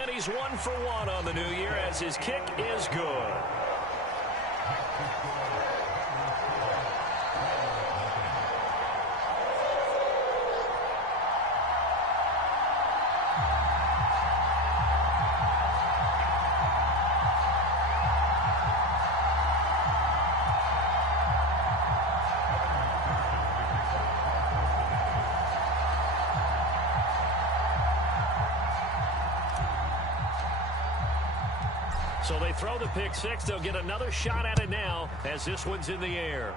And he's 1 for 1 on the new year as his kick is good. So they throw the pick six. They'll get another shot at it now as this one's in the air.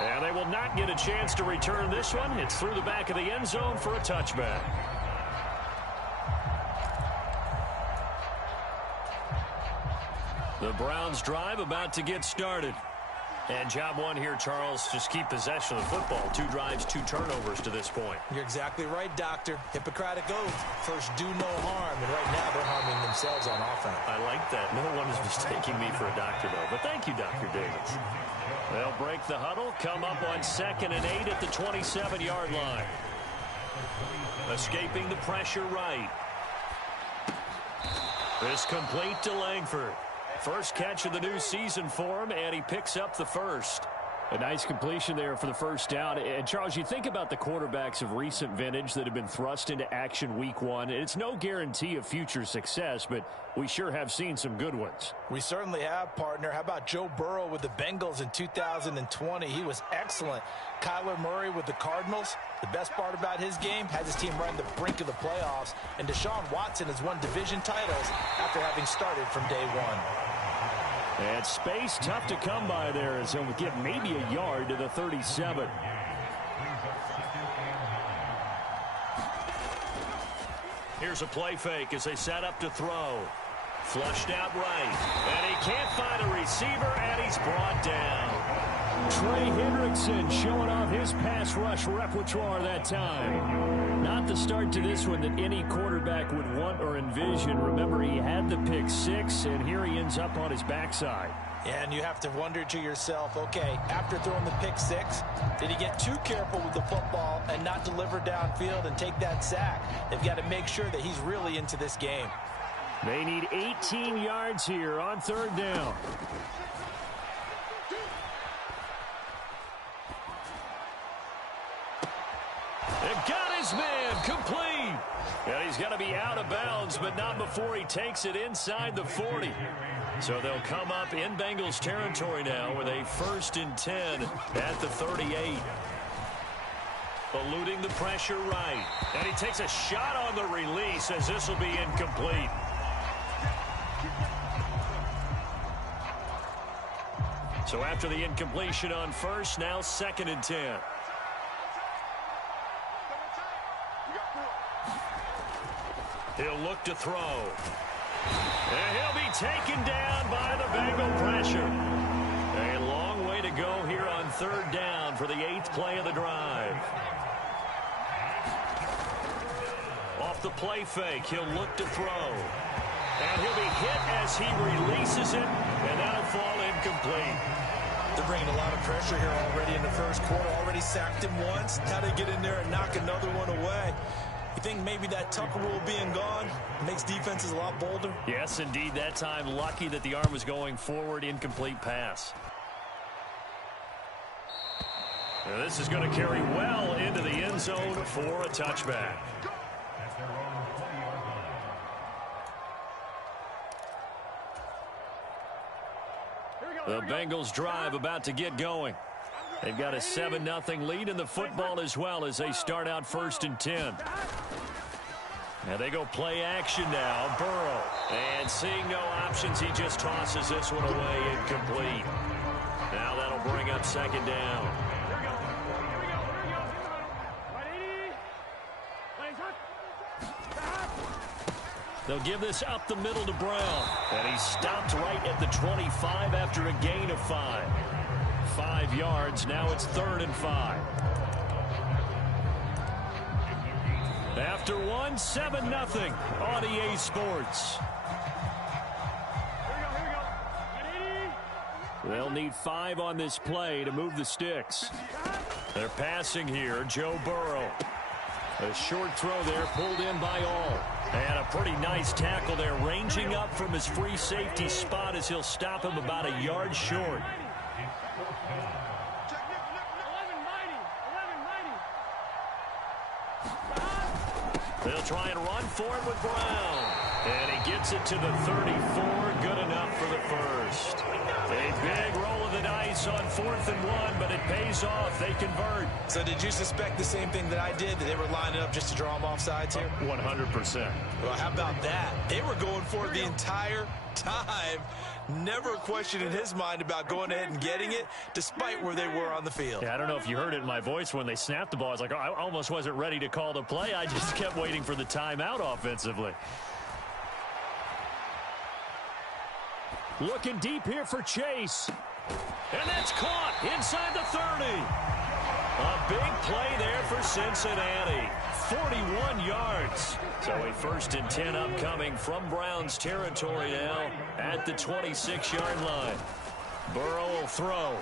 And they will not get a chance to return this one. It's through the back of the end zone for a touchback. The Browns drive about to get started. And job one here, Charles, just keep possession of the football. 2 drives, 2 turnovers to this point. You're exactly right, Doctor. Hippocratic oath. First, do no harm. And right now, they're harming themselves on offense. I like that. No one is mistaking me for a doctor, though. But thank you, Dr. Davis. They'll break the huddle, come up on 2nd and 8 at the 27-yard line. Escaping the pressure right. This complete to Langford. First catch of the new season for him, and he picks up the first. A nice completion there for the first down. And, Charles, you think about the quarterbacks of recent vintage that have been thrust into action week 1. It's no guarantee of future success, but we sure have seen some good ones. We certainly have, partner. How about Joe Burrow with the Bengals in 2020? He was excellent. Kyler Murray with the Cardinals. The best part about his game has his team right on the brink of the playoffs. And Deshaun Watson has won division titles after having started from day 1. And space tough to come by there as he'll get maybe a yard to the 37. Here's a play fake as they set up to throw. Flushed out right. And he can't find a receiver, and he's brought down. Trey Hendrickson showing off his pass rush repertoire that time. Not the start to this one that any quarterback would want or envision. Remember, he had the pick 6, and here he ends up on his backside. Yeah, and you have to wonder to yourself, okay, after throwing the pick 6, did he get too careful with the football and not deliver downfield and take that sack? They've got to make sure that he's really into this game. They need 18 yards here on 3rd down. They've got his man complete. And he's got to be out of bounds, but not before he takes it inside the 40. So they'll come up in Bengals territory now with a 1st and 10 at the 38. Eluding the pressure right. And he takes a shot on the release as this will be incomplete. So after the incompletion on 1st, now 2nd and 10. He'll look to throw. And he'll be taken down by the Bengal pressure. A long way to go here on 3rd down for the 8th play of the drive. Off the play fake, he'll look to throw. And he'll be hit as he releases it, and that'll fall incomplete. They're bringing a lot of pressure here already in the first quarter. Already sacked him once. Now they get in there and knock another one away. You think maybe that Tucker rule being gone makes defenses a lot bolder? Yes, indeed. That time, lucky that the arm was going forward. Incomplete pass. Now this is going to carry well into the end zone for a touchback. The Bengals drive about to get going. They've got a 7-0 lead in the football as well as they start out 1st and 10. Now they go play action now. Burrow. And seeing no options, he just tosses this one away incomplete. Now that'll bring up 2nd down. They'll give this up the middle to Brown. And he's stopped right at the 25 after a gain of 5. 5 yards. Now it's 3rd and 5. After 1, 7-0 on EA Sports. They'll need 5 on this play to move the sticks. They're passing here. Joe Burrow. A short throw there pulled in by All. And a pretty nice tackle there, ranging up from his free safety spot as he'll stop him about a yard short. They'll try and run for it with Brown. And he gets it to the 34. Good enough for the first. A big roll of the dice on 4th and 1, but it pays off. They convert. So did you suspect the same thing that I did, that they were lining up just to draw them off sides here? 100%. Well, how about that? They were going for it the entire time. Never a question in his mind about going ahead and getting it, despite where they were on the field. Yeah, I don't know if you heard it in my voice when they snapped the ball. I was like, oh, I almost wasn't ready to call the play. I just kept waiting for the timeout offensively. Looking deep here for Chase. And that's caught inside the 30. A big play there for Cincinnati. 41 yards. So a 1st and 10 upcoming from Browns territory now at the 26-yard line. Burrow will throw.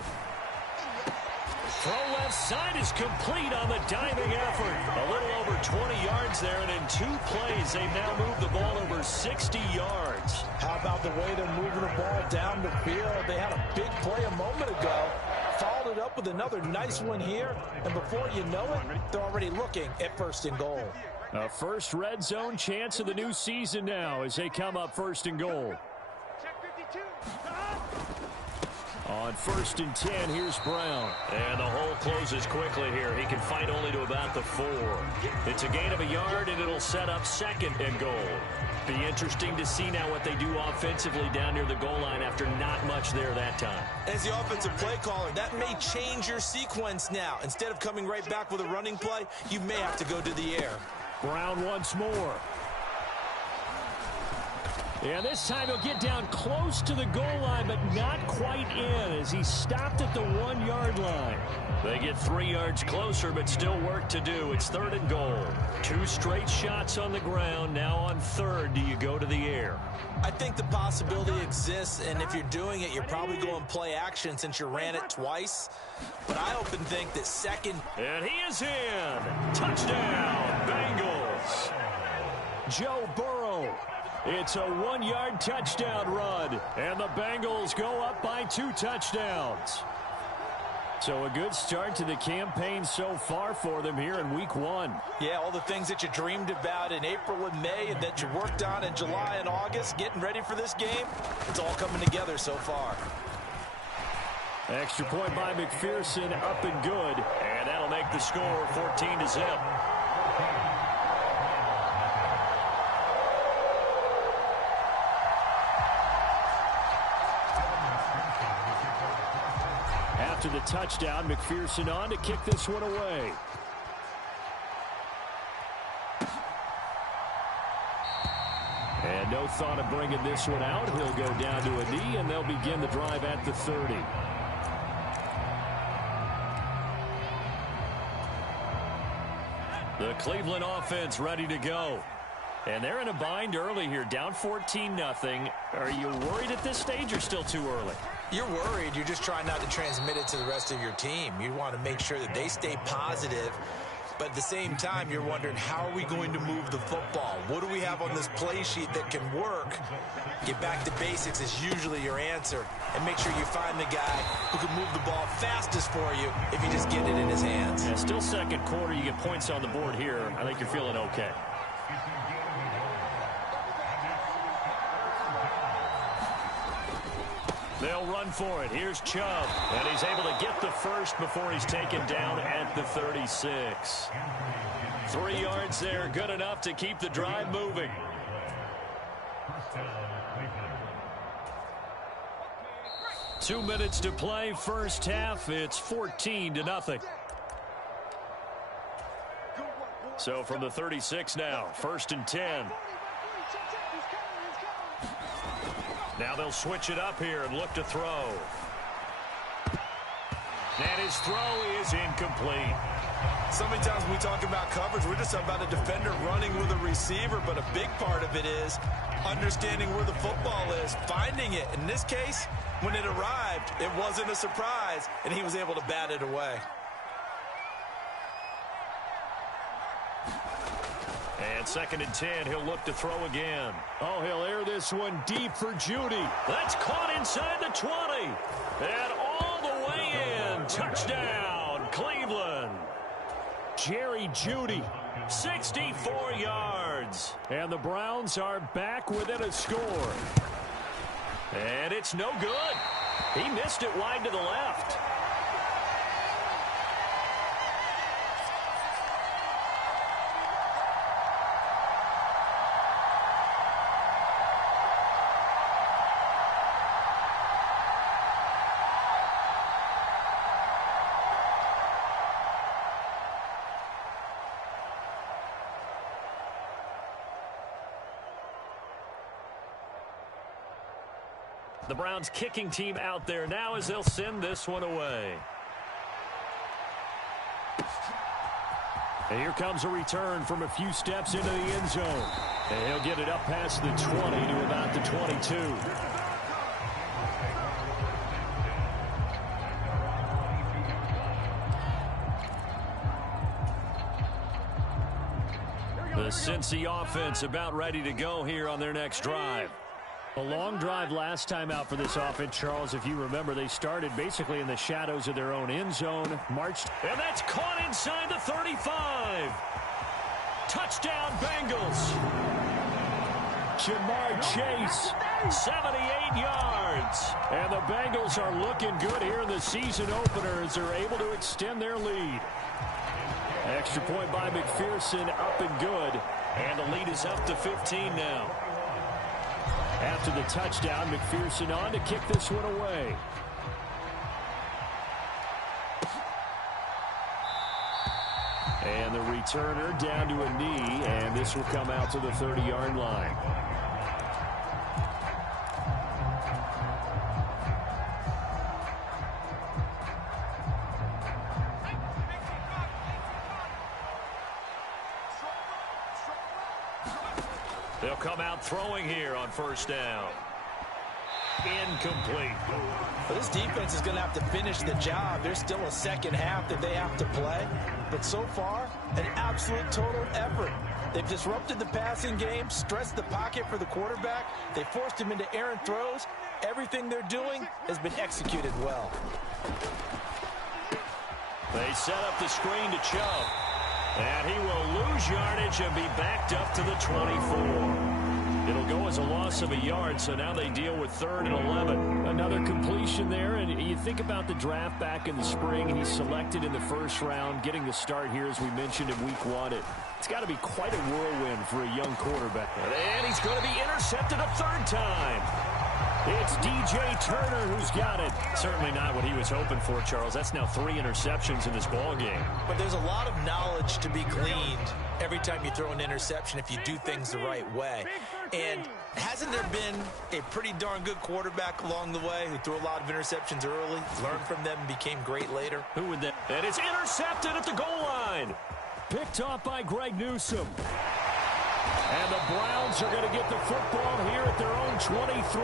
Throw left side is complete on the diving effort. A little over 20 yards there, and in 2 plays, they've now moved the ball over 60 yards. How about the way they're moving the ball down the field? They had a big play a moment ago. Followed it up with another nice one here, and before you know it, they're already looking at 1st and goal. A first red zone chance of the new season now as they come up 1st and goal. On 1st and 10, here's Brown. And the hole closes quickly here. He can fight only to about the 4. It's a gain of a yard, and it'll set up 2nd and goal. Be interesting to see now what they do offensively down near the goal line after not much there that time. As the offensive play caller, that may change your sequence now. Instead of coming right back with a running play, you may have to go to the air. Brown once more. And this time he'll get down close to the goal line, but not quite in as he stopped at the 1-yard line. They get 3 yards closer, but still work to do. It's 3rd and goal. 2 straight shots on the ground. Now on 3rd, do you go to the air? I think the possibility exists, and if you're doing it, you're probably going play action since you ran it twice. But I often think that 2nd. And he is in. Touchdown, Bengals. Joe Burrow. It's a 1-yard touchdown run, and the Bengals go up by 2 touchdowns. So a good start to the campaign so far for them here in week 1. Yeah, all the things that you dreamed about in April and May and that you worked on in July and August, getting ready for this game, it's all coming together so far. Extra point by McPherson, up and good, and that'll make the score 14-0. After the touchdown, McPherson on to kick this one away. And no thought of bringing this one out. He'll go down to a knee, and they'll begin the drive at the 30. The Cleveland offense ready to go. And they're in a bind early here, down 14-0. Are you worried at this stage or still too early? You're worried. You're just trying not to transmit it to the rest of your team. You want to make sure that they stay positive. But at the same time, you're wondering, how are we going to move the football? What do we have on this play sheet that can work? Get back to basics is usually your answer. And make sure you find the guy who can move the ball fastest for you if you just get it in his hands. Yeah, still 2nd quarter. You get points on the board here. I think you're feeling okay. They'll run for it. Here's Chubb. And he's able to get the first before he's taken down at the 36. 3 yards there. Good enough to keep the drive moving. Two minutes to play. First half. It's 14-0. So from the 36 now. 1st and 10. Now they'll switch it up here and look to throw. And his throw is incomplete. So many times when we talk about coverage, we're just talking about a defender running with a receiver, but a big part of it is understanding where the football is, finding it. In this case, when it arrived, it wasn't a surprise, and he was able to bat it away. And 2nd and 10, he'll look to throw again. Oh, he'll air this one deep for Judy. That's caught inside the 20. And all the way in. Touchdown, Cleveland. Jerry Judy. 64 yards. And the Browns are back within a score. And it's no good. He missed it wide to the left. The Browns kicking team out there now as they'll send this one away. And here comes a return from a few steps into the end zone. And he'll get it up past the 20 to about the 22. The Cincy offense about ready to go here on their next drive. A long drive last time out for this offense, Charles. If you remember, they started basically in the shadows of their own end zone, marched. And that's caught inside the 35. Touchdown, Bengals. Jamar Chase. 78 yards. And the Bengals are looking good here in the season opener as they're able to extend their lead. Extra point by McPherson, up and good. And the lead is up to 15 now. After the touchdown, McPherson on to kick this one away. And the returner down to a knee, and this will come out to the 30-yard line. They'll come out throwing here on 1st down. Incomplete. Well, this defense is going to have to finish the job. There's still a second half that they have to play. But so far, an absolute total effort. They've disrupted the passing game, stressed the pocket for the quarterback. They forced him into errant throws. Everything they're doing has been executed well. They set up the screen to Chubb. And he will lose yardage and be backed up to the 24. It'll go as a loss of a yard, so now they deal with 3rd and 11. Another completion there, and you think about the draft back in the spring. He's selected in the 1st round, getting the start here, as we mentioned, in week 1. It's got to be quite a whirlwind for a young quarterback. And he's going to be intercepted a 3rd time. It's DJ Turner who's got it. Certainly not what he was hoping for, Charles. That's now 3 interceptions in this ball game. But there's a lot of knowledge to be gleaned every time you throw an interception if you do things the right way. And hasn't there been a pretty darn good quarterback along the way who threw a lot of interceptions early, learned from them, and became great later? Who would that? And it's intercepted at the goal line. Picked off by Greg Newsome. And the Browns are going to get the football here at their own 23.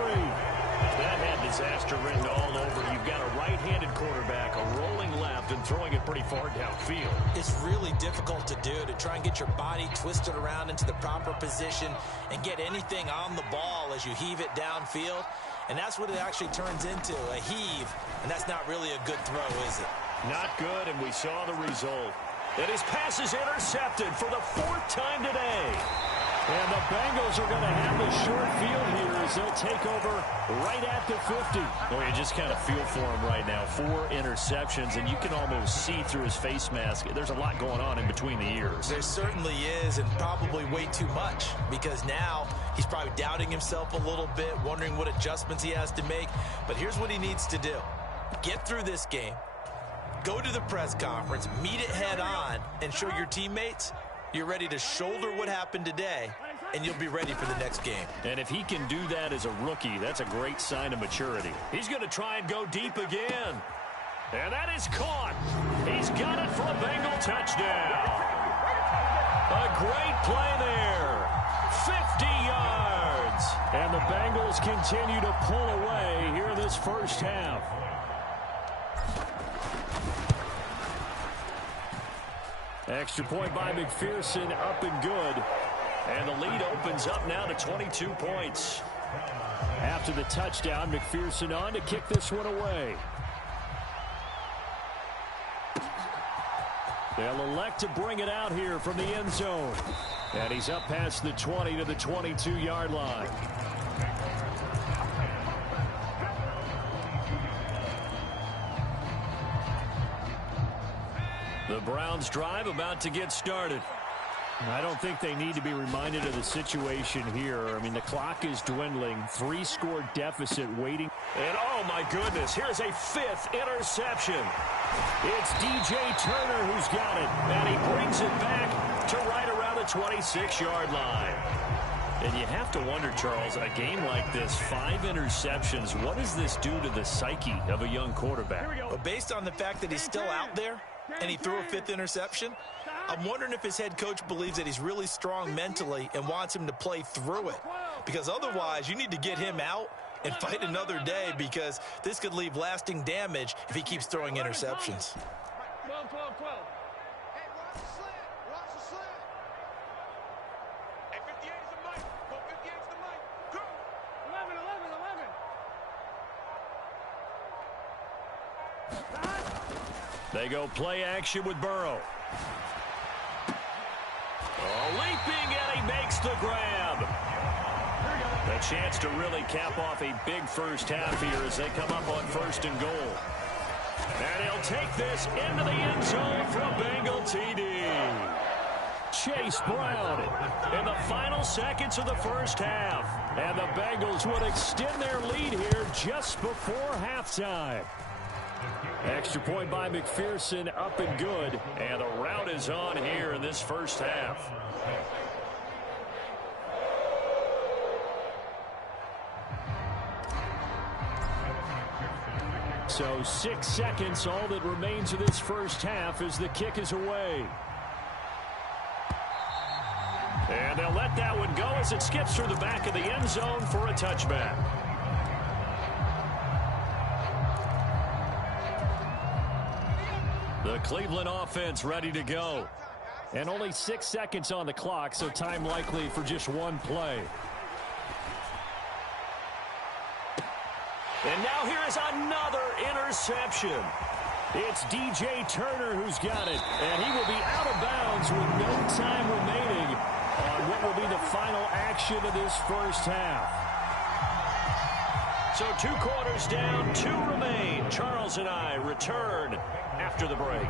That had disaster written all over. You've got a right-handed quarterback, a rolling left, and throwing it pretty far downfield. It's really difficult to do, to try and get your body twisted around into the proper position and get anything on the ball as you heave it downfield. And that's what it actually turns into, a heave. And that's not really a good throw, is it? Not good, and we saw the result. And his pass is intercepted for the 4th time today. And the Bengals are going to have the short field here as they'll take over right at the 50. Well, you just kind of feel for him right now. 4 interceptions, and you can almost see through his face mask. There's a lot going on in between the ears. There certainly is, and probably way too much, because now he's probably doubting himself a little bit, wondering what adjustments he has to make. But here's what he needs to do. Get through this game, go to the press conference, meet it head on, and show your teammates you're ready to shoulder what happened today, and you'll be ready for the next game. And if he can do that as a rookie, that's a great sign of maturity. He's going to try and go deep again. And that is caught. He's got it for a Bengal touchdown. A great play there. 50 yards. And the Bengals continue to pull away here in this 1st half. Extra point by McPherson, up and good. And the lead opens up now to 22 points. After the touchdown, McPherson on to kick this one away. They'll elect to bring it out here from the end zone. And he's up past the 20 to the 22-yard line. The Browns drive about to get started. I don't think they need to be reminded of the situation here. I mean, the clock is dwindling. 3-score deficit waiting. And oh my goodness, here's a 5th interception. It's DJ Turner who's got it. And he brings it back to right around the 26-yard line. And you have to wonder, Charles, a game like this, 5 interceptions, what does this do to the psyche of a young quarterback? Well, based on the fact that he's still out there and he threw a 5th interception, I'm wondering if his head coach believes that he's really strong mentally and wants him to play through it. Because otherwise, you need to get him out and fight another day, because this could leave lasting damage if he keeps throwing interceptions. 12. Hey, watch the slant. Watch the slant. Hey, 58 is the mic. Go, 58 is the mic. Go. 11. They go play action with Burrow. Leaping, and he makes the grab. A chance to really cap off a big first half here as they come up on 1st and goal. And he'll take this into the end zone for a Bengal TD. Chase Brown In the final seconds of the first half. and the Bengals would extend their lead here just before halftime. Extra point by McPherson, up and good. And the rout is on here in this first half. So 6 seconds, all that remains of this first half as the kick is away. And they'll let that one go as it skips through the back of the end zone for a touchback. The Cleveland offense ready to go. And only 6 seconds on the clock, so time likely for just one play. And now here is another interception. It's DJ Turner who's got it, and he will be out of bounds with no time remaining on what will be the final action of this first half. So 2 quarters down, 2 remain. Charles and I return after the break.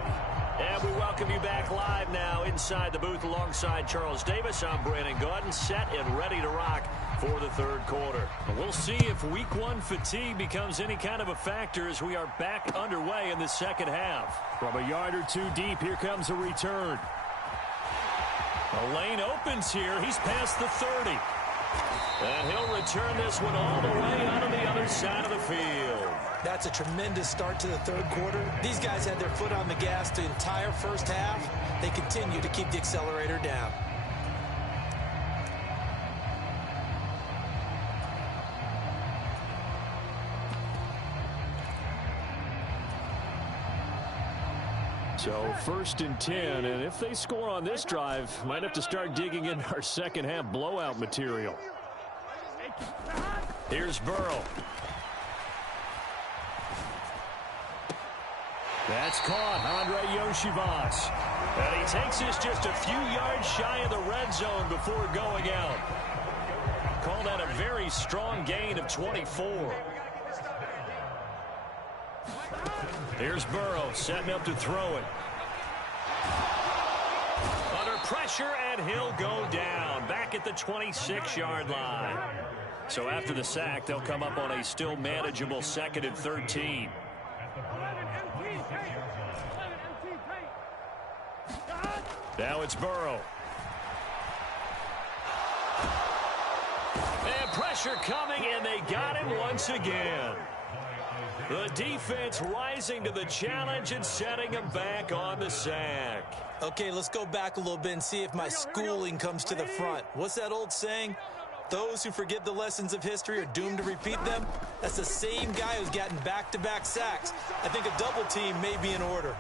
And we welcome you back live now inside the booth alongside Charles Davis. I'm Brandon Gaudin, set and ready to rock for the third quarter. We'll see if week 1 fatigue becomes any kind of a factor as we are back underway in the second half. From a yard or 2 deep, here comes a return. The lane opens here. He's past the 30. And he'll return this one all the way out of the other side of the field. That's a tremendous start to the third quarter. These guys had their foot on the gas the entire first half. They continue to keep the accelerator down. So 1st and 10, and if they score on this drive, might have to start digging in our second half blowout material. Here's Burrow. That's caught, Andre Yoshivas. And he takes this just a few yards shy of the red zone before going out. Call that a very strong gain of 24. Here's Burrow setting up to throw it. Under pressure, and he'll go down back at the 26-yard line. So after the sack, they'll come up on a still manageable 2nd and 13. Now it's Burrow. And pressure coming, and they got him once again. The defense rising to the challenge and setting him back on the sack. Okay, let's go back a little bit and see if my schooling comes to the front. What's that old saying? Those who forget the lessons of history are doomed to repeat them. That's the same guy who's gotten back-to-back sacks. I think a double team may be in order.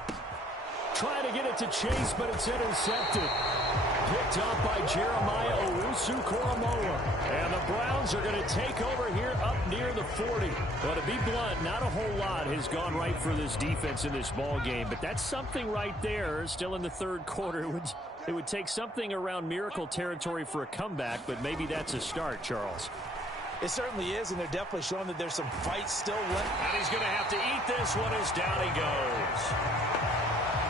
Trying to get it to Chase, but it's intercepted. Picked up by Jeremiah Owusu-Koramoah. And the Browns are going to take over here up near the 40. Well, to be blunt, not a whole lot has gone right for this defense in this ball game, but that's something right there. Still in the third quarter. It would take something around miracle territory for a comeback, but maybe that's a start, Charles. It certainly is, and they're definitely showing that there's some fight still left. And he's going to have to eat this one as down he goes.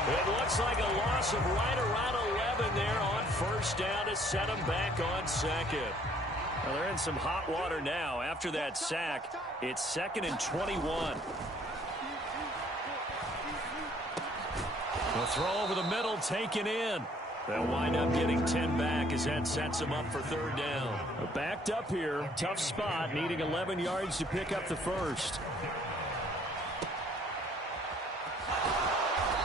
It looks like a loss of right around 11 there on first down to set him back on second. Well, they're in some hot water now. After that sack, it's 2nd and 21. The throw over the middle taken in. They'll wind up getting 10 back as that sets them up for third down. Backed up here. Tough spot, needing 11 yards to pick up the first.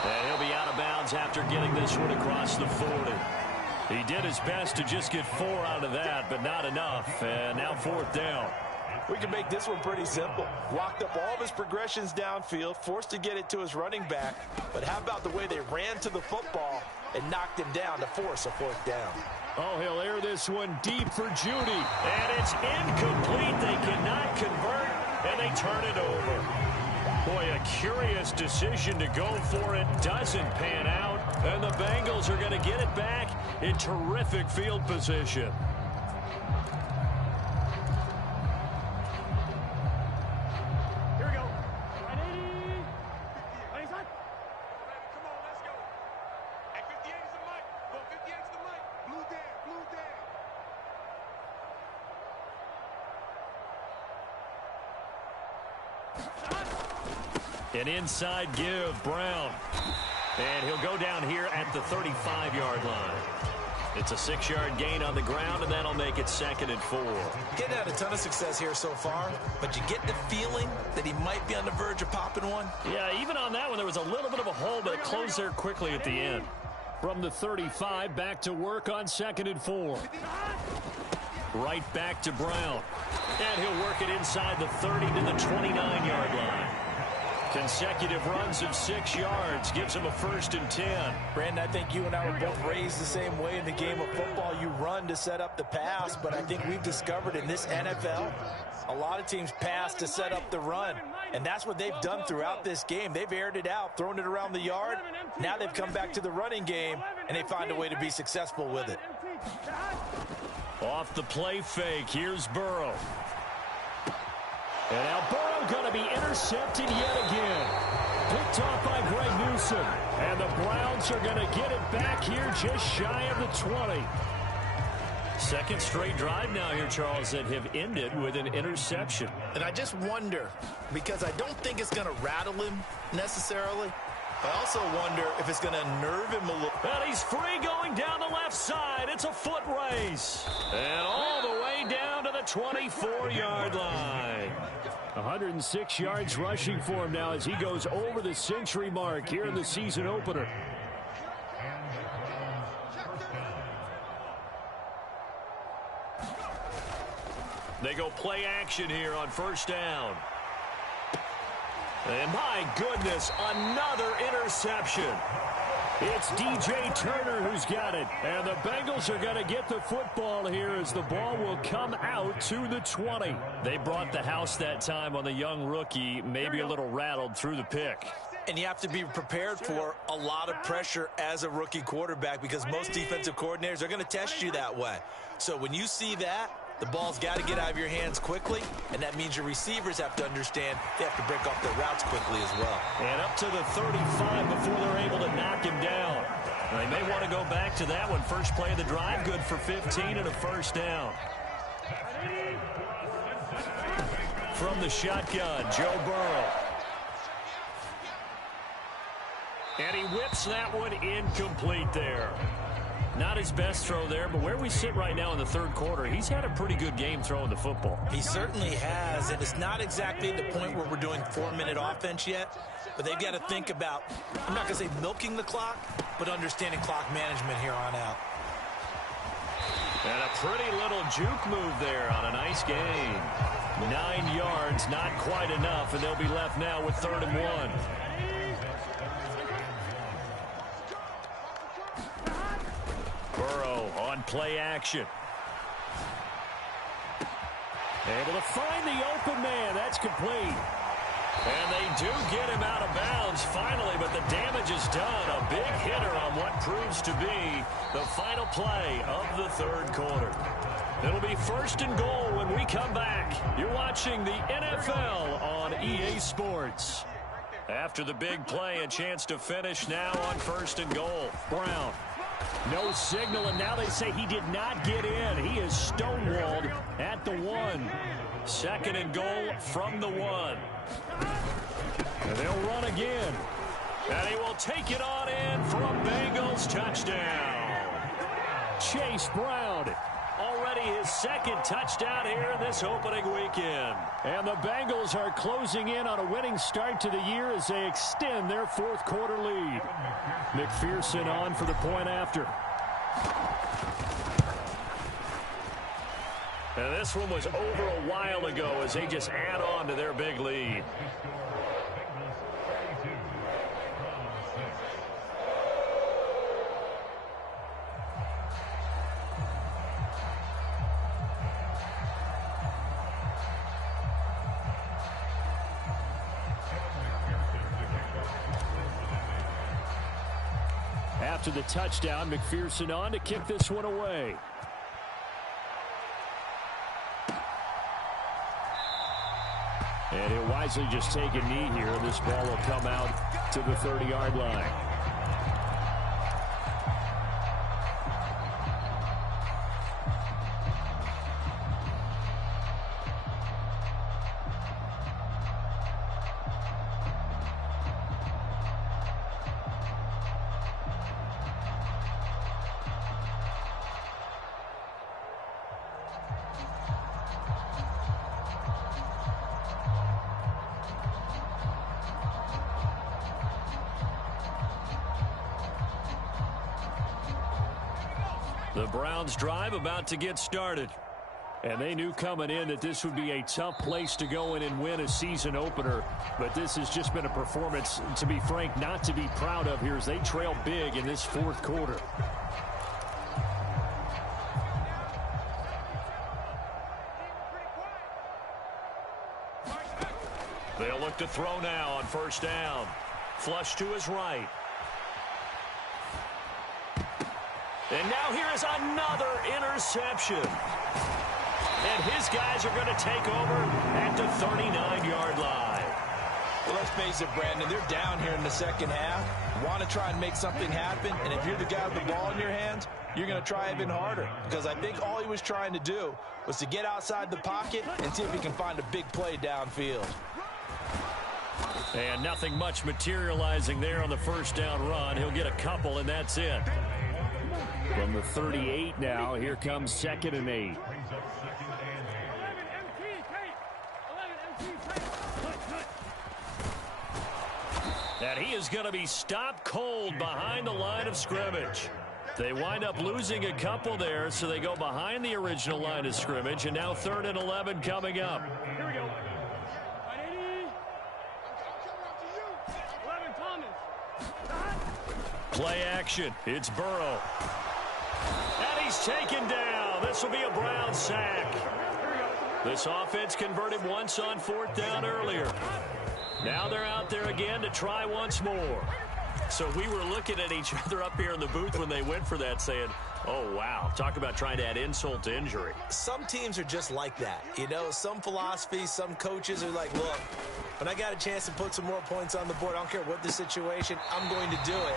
And he'll be out of bounds after getting this one across the 40. He did his best to just get 4 out of that, but not enough. And now fourth down. We can make this one pretty simple. Walked up all of his progressions downfield, forced to get it to his running back. But how about the way they ran to the football and knocked him down to force a fourth down? Oh, he'll air this one deep for Judy. And it's incomplete. They cannot convert, and they turn it over. Boy, a curious decision to go for it. Doesn't pan out. And the Bengals are going to get it back in terrific field position. Here we go. Ready? Ready, son? Come on, let's go. At 58 is the mic. Go 58 is the mic. Blue down, blue down. An inside give, Brown. And he'll go down here at the 35-yard line. It's a 6-yard gain on the ground, and that'll make it 2nd and 4. Getting had a ton of success here so far, but you get the feeling that he might be on the verge of popping one. Yeah, even on that one, there was a little bit of a hole, but it closed there quickly at the end. From the 35, back to work on 2nd and 4. Right back to Brown. And he'll work it inside the 30 to the 29-yard line. Consecutive runs of 6 yards gives him a 1st and 10. Brandon, I think you and I were both raised the same way in the game of football. You run to set up the pass, but I think we've discovered in this NFL, a lot of teams pass to set up the run. And that's what they've done throughout this game. They've aired it out, thrown it around the yard. Now they've come back to the running game, and they find a way to be successful with it. Off the play fake, here's Burrow. And now Burrow going to be intercepted yet again. Picked off by Greg Newsome. And the Browns are going to get it back here just shy of the 20. Second straight drive now here, Charles, that have ended with an interception. And I just wonder, because I don't think it's going to rattle him necessarily. I also wonder if it's going to nerve him a little. And he's free going down the left side. It's a foot race. And all the way down to the 24-yard line. 106 yards rushing for him now as he goes over the century mark here in the season opener. They go play action here on first down. And my goodness, another interception. It's DJ Turner who's got it. And the Bengals are going to get the football here as the ball will come out to the 20. They brought the house that time on the young rookie, maybe a little rattled through the pick. And you have to be prepared for a lot of pressure as a rookie quarterback because most defensive coordinators are going to test you that way. So when you see that, the ball's got to get out of your hands quickly, and that means your receivers have to understand they have to break off their routes quickly as well. And up to the 35 before they're able to knock him down. They may want to go back to that one. First play of the drive, good for 15 and a first down. From the shotgun, Joe Burrow. And he whips that one incomplete there. Not his best throw there, but where we sit right now in the third quarter, he's had a pretty good game throwing the football. He certainly has, and it's not exactly the point where we're doing 4-minute offense yet, but they've got to think about, I'm not going to say milking the clock, but understanding clock management here on out. And a pretty little juke move there on a nice gain. 9 yards, not quite enough, and they'll be left now with 3rd and 1. Burrow on play action. Able to find the open man. That's complete. And they do get him out of bounds finally, but the damage is done. A big hitter on what proves to be the final play of the third quarter. It'll be 1st and goal when we come back. You're watching the NFL on EA Sports. After the big play, a chance to finish now on 1st and goal. Brown. No signal, and now they say he did not get in. He is stonewalled at the 1. 2nd and goal from the 1. And they'll run again. And he will take it on in for a Bengals touchdown. Chase Brown. Already his 2nd touchdown here in this opening weekend. And the Bengals are closing in on a winning start to the year as they extend their 4th quarter lead. McPherson on for the point after. And this one was over a while ago as they just add on to their big lead. After the touchdown, McPherson on to kick this one away. And he'll wisely just take a knee here. This ball will come out to the 30-yard line. The Browns drive about to get started. And they knew coming in that this would be a tough place to go in and win a season opener. But this has just been a performance, to be frank, not to be proud of here as they trail big in this 4th quarter. They'll look to throw now on 1st down. Flush to his right. And now here is another interception. And his guys are going to take over at the 39-yard line. Well, let's face it, Brandon, they're down here in the 2nd half. Want to try and make something happen, and if you're the guy with the ball in your hands, you're going to try even harder. Because I think all he was trying to do was to get outside the pocket and see if he can find a big play downfield. And nothing much materializing there on the 1st down run. He'll get a couple, and that's it. From the 38 now, here comes 2nd and 8. And he is going to be stopped cold behind the line of scrimmage. They wind up losing a couple there, so they go behind the original line of scrimmage, and now 3rd and 11 coming up. Here we go. Play action. It's Burrow. And he's taken down. This will be a Brown sack. This offense converted once on 4th down earlier. Now they're out there again to try once more. So we were looking at each other up here in the booth when they went for that saying, oh, wow, talk about trying to add insult to injury. Some teams are just like that. You know, some philosophies, some coaches are like, look, when I got a chance to put some more points on the board, I don't care what the situation, I'm going to do it.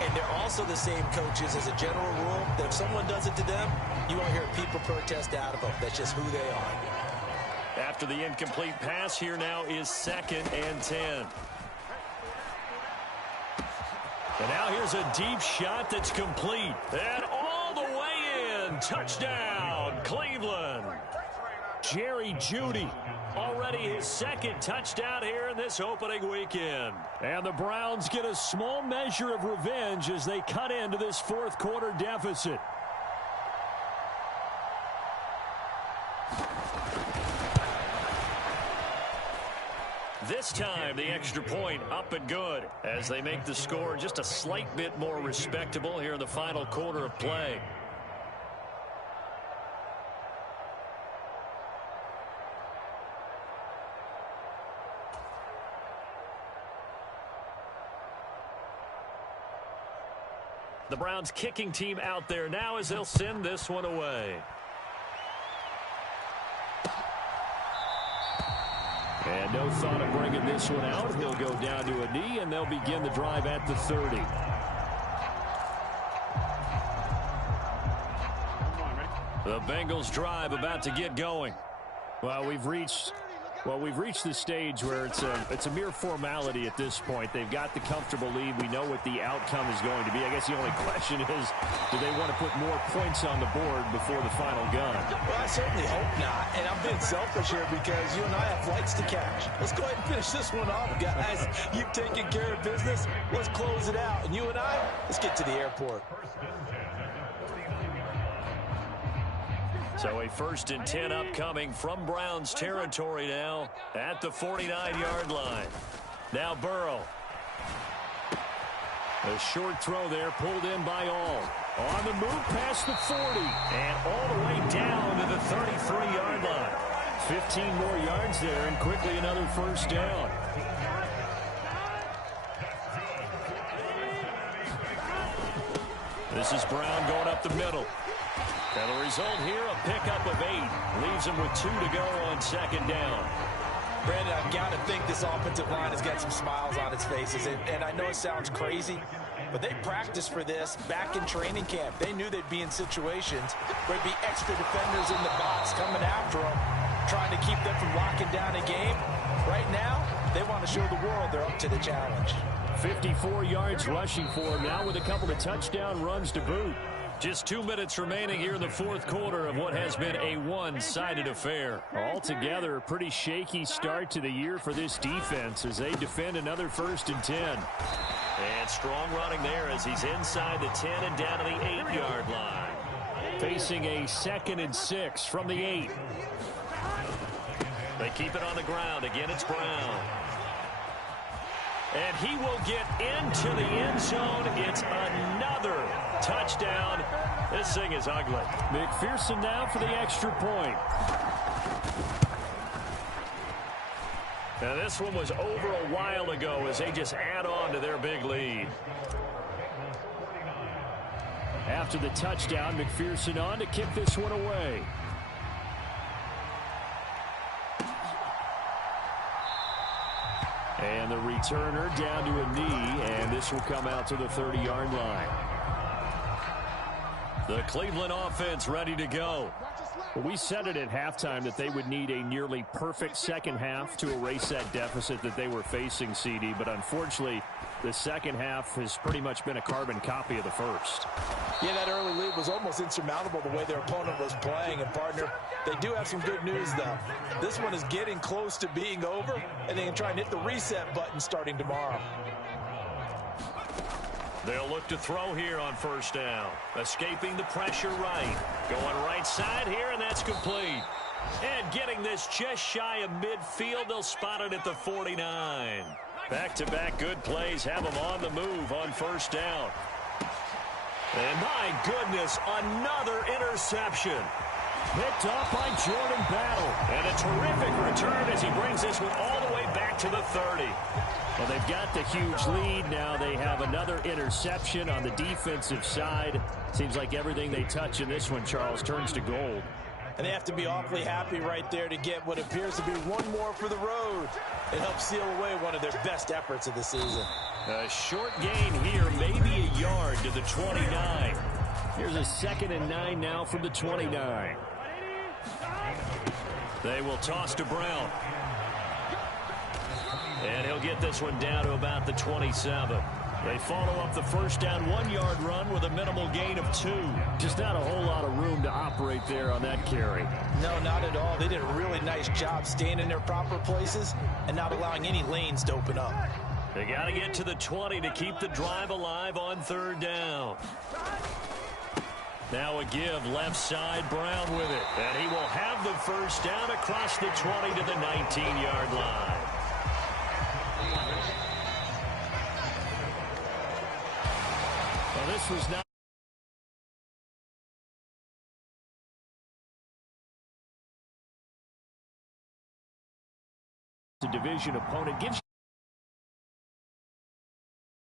And they're also the same coaches as a general rule that if someone does it to them, you won't hear people protest out of them. That's just who they are. After the incomplete pass, here now is 2nd and 10. And now here's a deep shot that's complete. And all the way in. Touchdown, Cleveland. Jerry Jeudy, already his 2nd touchdown here in this opening weekend. And the Browns get a small measure of revenge as they cut into this 4th quarter deficit. This time, the extra point up and good as they make the score just a slight bit more respectable here in the final quarter of play. The Browns kicking team out there now as they'll send this one away. And no thought of bringing this one out. He'll go down to a knee, and they'll begin the drive at the 30. The Bengals drive about to get going. Well, we've reached the stage where it's a mere formality at this point. They've got the comfortable lead. We know what the outcome is going to be. I guess the only question is, do they want to put more points on the board before the final gun? Well, I certainly hope not. And I'm being selfish here because you and I have flights to catch. Let's go ahead and finish this one off, guys. You've taken care of business. Let's close it out. And you and I, let's get to the airport. So a 1st and 10 upcoming from Browns territory now at the 49-yard line. Now Burrow. A short throw there pulled in by All. On the move past the 40. And all the way down to the 33-yard line. 15 more yards there and quickly another first down. This is Brown going up the middle. And the result here, a pickup of 8. Leaves him with 2 to go on 2nd down. Brandon, I've got to think this offensive line has got some smiles on its faces. And I know it sounds crazy, but they practiced for this back in training camp. They knew they'd be in situations where there'd be extra defenders in the box coming after them, trying to keep them from locking down a game. Right now, they want to show the world they're up to the challenge. 54 yards rushing for him now with a couple of touchdown runs to boot. Just 2 minutes remaining here in the 4th quarter of what has been a one-sided affair. Altogether, a pretty shaky start to the year for this defense as they defend another 1st and 10. And strong running there as he's inside the 10 and down to the 8-yard line. Facing a 2nd and 6 from the 8. They keep it on the ground. Again, it's Brown. And he will get into the end zone. It's another touchdown. This thing is ugly. McPherson now for the extra point. Now this one was over a while ago as they just add on to their big lead. After the touchdown, McPherson on to kick this one away. And the returner down to a knee, and this will come out to the 30-yard line. The Cleveland offense ready to go. We said it at halftime that they would need a nearly perfect second half to erase that deficit that they were facing, CD, but unfortunately, the second half has pretty much been a carbon copy of the first. Yeah, that early lead was almost insurmountable the way their opponent was playing. And, partner, they do have some good news, though. This one is getting close to being over, and they can try and hit the reset button starting tomorrow. They'll look to throw here on 1st down. Escaping the pressure right. Going right side here, and that's complete. And getting this just shy of midfield, they'll spot it at the 49. Back-to-back good plays have them on the move on 1st down. And my goodness, another interception. Picked off by Jordan Battle. And a terrific return as he brings this one all the way back to the 30. Well, they've got the huge lead. Now they have another interception on the defensive side. Seems like everything they touch in this one, Charles, turns to gold. And they have to be awfully happy right there to get what appears to be one more for the road. It helps seal away one of their best efforts of the season. A short gain here, maybe a yard to the 29. Here's a 2nd and 9 now from the 29. They will toss to Brown. And he'll get this one down to about the 27. They follow up the 1st down 1-yard run with a minimal gain of 2. Just not a whole lot of room to operate there on that carry. No, not at all. They did a really nice job staying in their proper places and not allowing any lanes to open up. They got to get to the 20 to keep the drive alive on 3rd down. Now a give left side, Brown with it. And he will have the 1st down across the 20 to the 19-yard line. This was not a division opponent. Gives